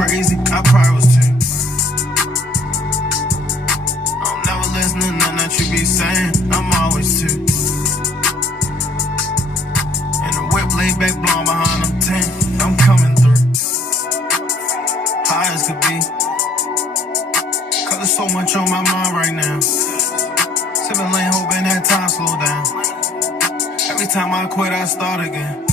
crazy, I probably was too. I'm never listening to nothing that you be saying, I'm always too. And the whip laid back blowing behind them 10, I'm coming through. High as could be, cause there's so much on my mind right now. Sipping lane, hoping that time slow down. Every time I quit, I start again.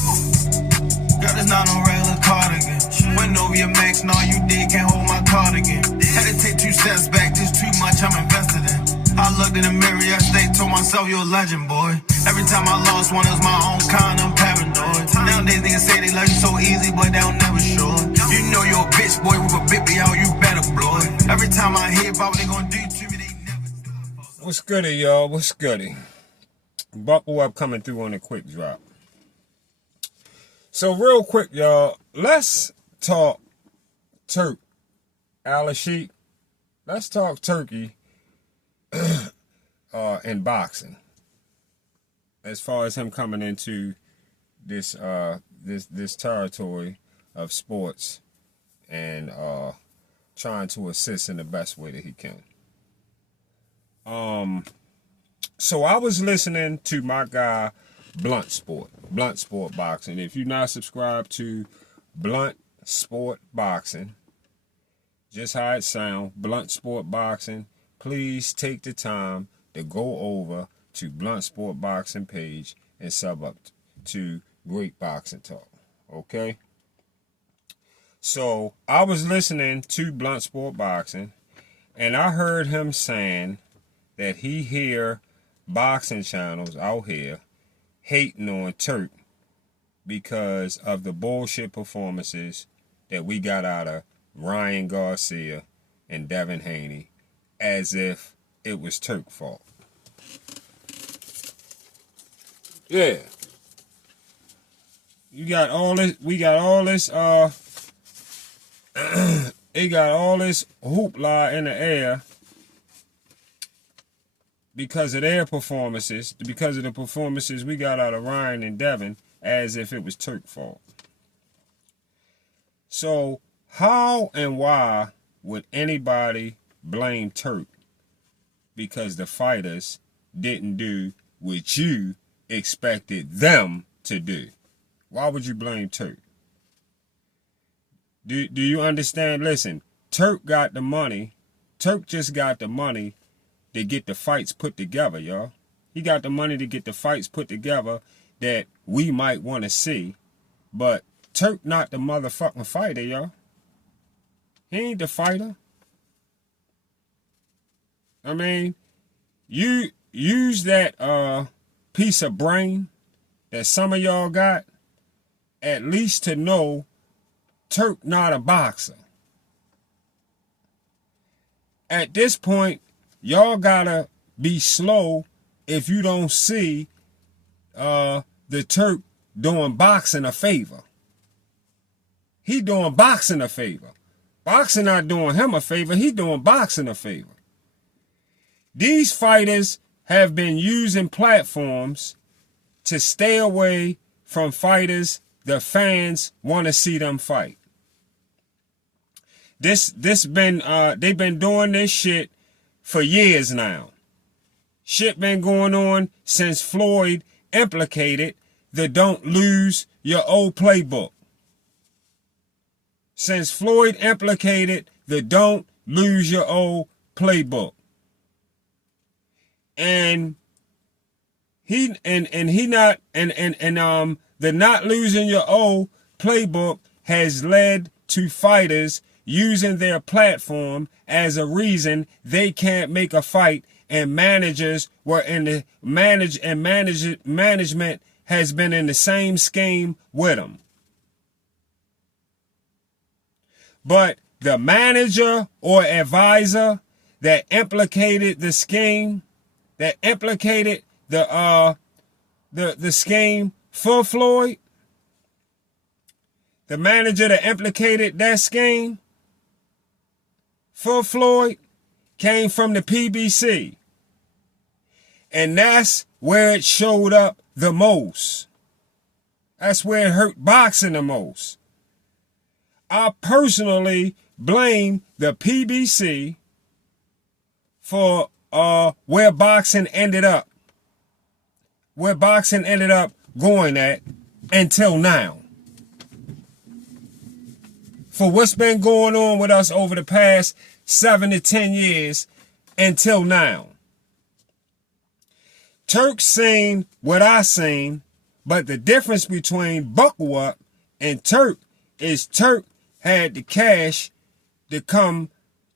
Girl, it's not no regular cardigan. Went over your max, and all you did can't hold my cardigan. Had to take 2 steps back, just too much I'm invested in. I looked in the mirror yesterday, told myself you're a legend, boy. Every time I lost one, it was my own kind, I'm paranoid. Nowadays niggas say they love you so easy, but they'll never show it. You know you're a bitch, boy, with a bit be out, you better blow it. Every time I hear about what they gonna do to me, they never do it. What's goody, y'all? What's goody? Buckle up, coming through on a quick drop. So real quick, y'all, let's talk Turk. Al-Sheik. Let's talk Turkey in boxing. As far as him coming into this this territory of sports and trying to assist in the best way that he can. So I was listening to my guy Blunt Sport Boxing. If you're not subscribed to Blunt Sport Boxing, just how it sounds, Blunt Sport Boxing, please take the time to go over to Blunt Sport Boxing page and sub up to Great Boxing Talk. Okay? So I was listening to Blunt Sport Boxing, and I heard him saying that he hear boxing channels out here hating on Turk because of the bullshit performances that we got out of Ryan Garcia and Devin Haney, as if it was Turk's fault. Yeah. We got all this it got all this hoopla in the air because of their performances, because of the performances we got out of Ryan and Devin, as if it was Turk's fault. So how and why would anybody blame Turk because the fighters didn't do what you expected them to do? Why would you blame Turk? Do you understand? Listen, Turk got the money. Turk just got the money to get the fights put together, y'all. He got the money to get the fights put together that we might want to see. But Turk not the motherfucking fighter, y'all. He ain't the fighter. I mean, you use that piece of brain that some of y'all got at least to know Turk not a boxer. At this point, y'all gotta be slow if you don't see the Turk doing boxing a favor. He doing boxing a favor. Boxing not doing him a favor. He doing boxing a favor. These fighters have been using platforms to stay away from fighters the fans want to see them fight. They've been doing this shit for years now. Shit been going on since Floyd implicated the "Don't Lose Your Old Playbook." Since Floyd implicated the "Don't Lose Your Old Playbook." And the not losing your old playbook has led to fighters using their platform as a reason they can't make a fight, and managers were in the management has been in the same scheme with them. But the manager or advisor that implicated the scheme, that implicated the scheme for Floyd, the manager that implicated that scheme for Floyd came from the PBC. And that's where it showed up the most. That's where it hurt boxing the most. I personally blame the PBC for where boxing ended up. Where boxing ended up going at until now. For what's been going on with us over the past 7 to 10 years until now. Turk seen what I seen, but the difference between Buckle Up and Turk is Turk had the cash to come,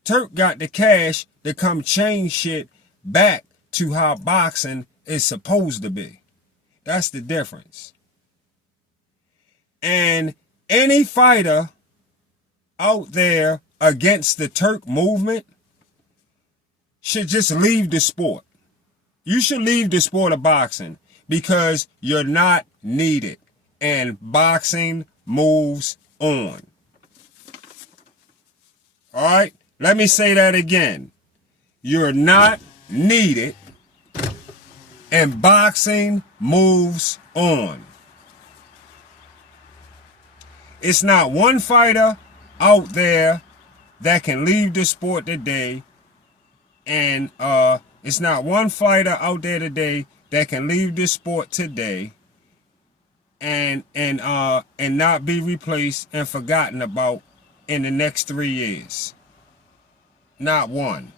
Turk got the cash to come change shit back to how boxing is supposed to be. That's the difference. And any fighter out there against the Turk movement should just leave the sport. You should leave the sport of boxing because you're not needed and boxing moves on. All right, let me say that again. You're not needed and boxing moves on. It's not one fighter out there that can leave the sport today, and it's not one fighter out there today that can leave this sport today and not be replaced and forgotten about in the next 3 years. Not one.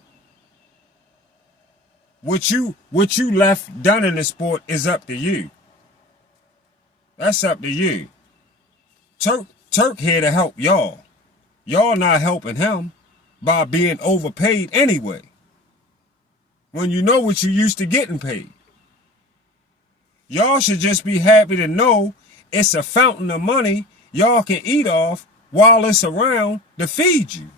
What you left done in the sport is up to you. That's up to you. Turk here to help y'all. Y'all not helping him by being overpaid anyway. When you know what you used to getting paid. Y'all should just be happy to know it's a fountain of money y'all can eat off while it's around to feed you.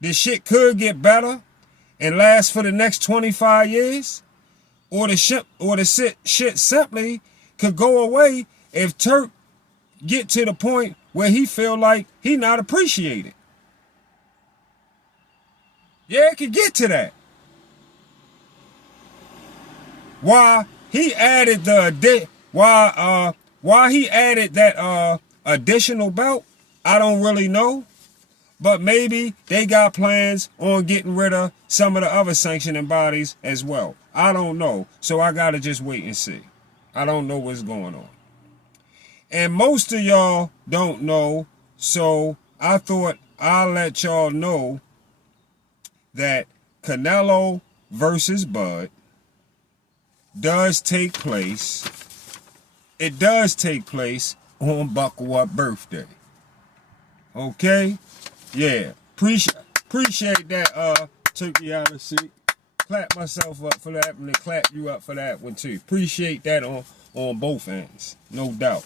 This shit could get better and last for the next 25 years. Or the shit simply could go away if Turk get to the point where he feel like he not appreciated. Yeah, it could get to that. Why he added that additional belt, I don't really know. But maybe they got plans on getting rid of some of the other sanctioning bodies as well. I don't know. So I gotta just wait and see. I don't know what's going on. And most of y'all don't know, so I thought I'll let y'all know that Canelo versus Bud does take place. It does take place on Buckle Up birthday. Okay? Yeah. Appreciate that, Turkey out of seat. Clap myself up for that and then clap you up for that one too. Appreciate that on both ends. No doubt.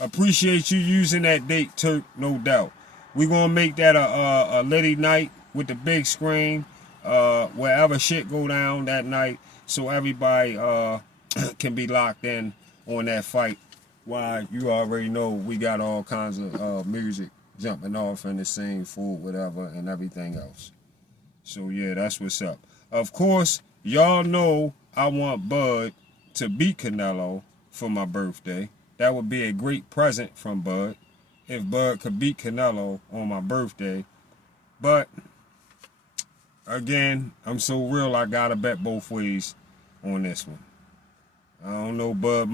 Appreciate you using that date, Turk, no doubt. We're going to make that a Liddy night with the big screen, wherever shit go down that night, so everybody can be locked in on that fight. Why, you already know we got all kinds of music jumping off in the same food, whatever, and everything else. So yeah, that's what's up. Of course, y'all know I want Bud to beat Canelo for my birthday. That would be a great present from Bud if Bud could beat Canelo on my birthday. But again, I'm so real I gotta bet both ways on this one. I don't know, Bud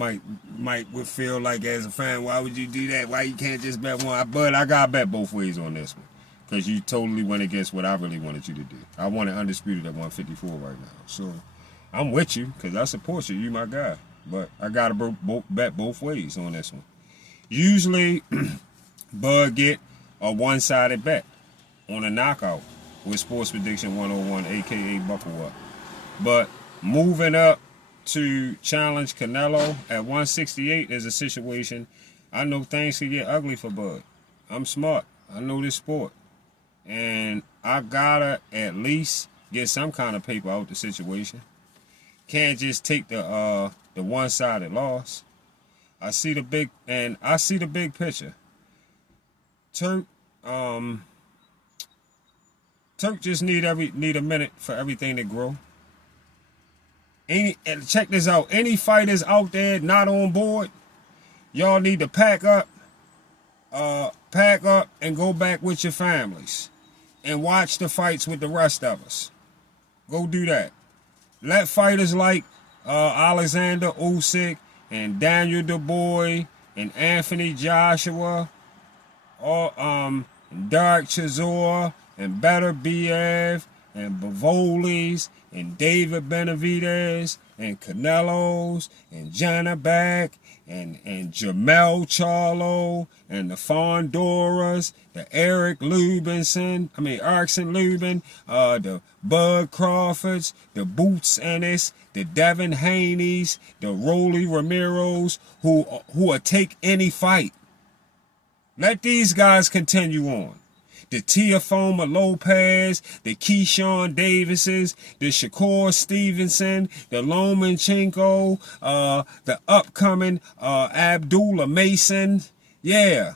would feel like as a fan, why would you do that? Why you can't just bet one? Bud, I gotta bet both ways on this one. Because you totally went against what I really wanted you to do. I want it undisputed at 154 right now. So I'm with you because I support you. You my guy. But I got to bet both ways on this one. Usually, Bud get a one-sided bet on a knockout with Sports Prediction 101, a.k.a. Buckle Up. But moving up to challenge Canelo at 168 is a situation I know things could get ugly for Bud. I'm smart. I know this sport. And I gotta at least get some kind of paper out the situation. Can't just take the one-sided loss. I see the big picture. Turk just need a minute for everything to grow. And check this out. Any fighters out there not on board, y'all need to pack up pack up and go back with your families and watch the fights with the rest of us. Go do that. Let fighters like Alexander Usyk and Daniel Dubois and Anthony Joshua, or Derek Chisora and Better Biev and Bavolis and David Benavidez and Canelos and Janabek and Jamel Charlo and the Fondoras, the Erickson Lubin, the Bud Crawfords, the Boots Ennis, the Devin Haney's, the Rolly Ramiros, who will take any fight. Let these guys continue on. The Teofimo Lopez, the Keyshawn Davises, the Shakur Stevenson, the Lomachenko, the upcoming Abdullah Mason. Yeah.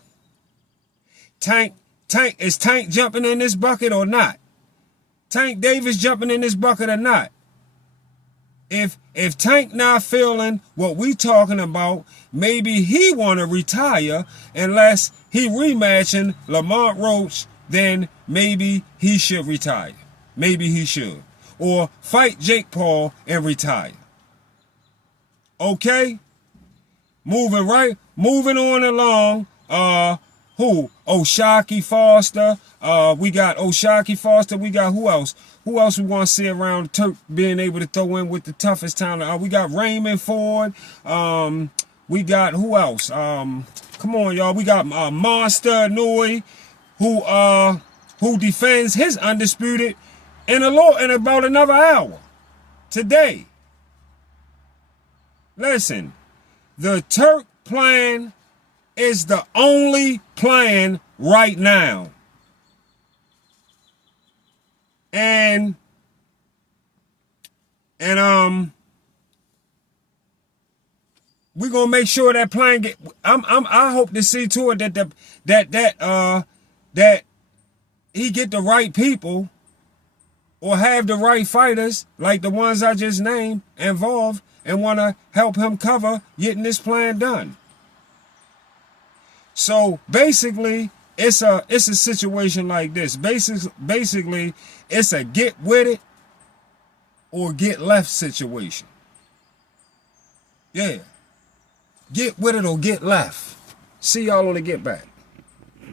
Is Tank jumping in this bucket or not? Tank Davis jumping in this bucket or not? If Tank not feeling what we talking about, maybe he want to retire unless he rematching Lamont Roach, then maybe he should retire. Maybe he should. Or fight Jake Paul and retire. Okay? Moving on along. O'Shaquie Foster. We got O'Shaquie Foster. We got who else? Who else we want to see around Turk being able to throw in with the toughest talent? We got Raymond Ford. We got who else? Come on, y'all. We got Monster Nui, who defends his undisputed in about another hour today. Listen, the Turk plan is the only plan right now. And we're gonna make sure that plan get. I hope to see to it that he get the right people or have the right fighters like the ones I just named involved and want to help him cover getting this plan done. So basically, it's a situation like this. Basically, it's a get with it or get left situation. Yeah. Get with it or get left. See y'all on the get back.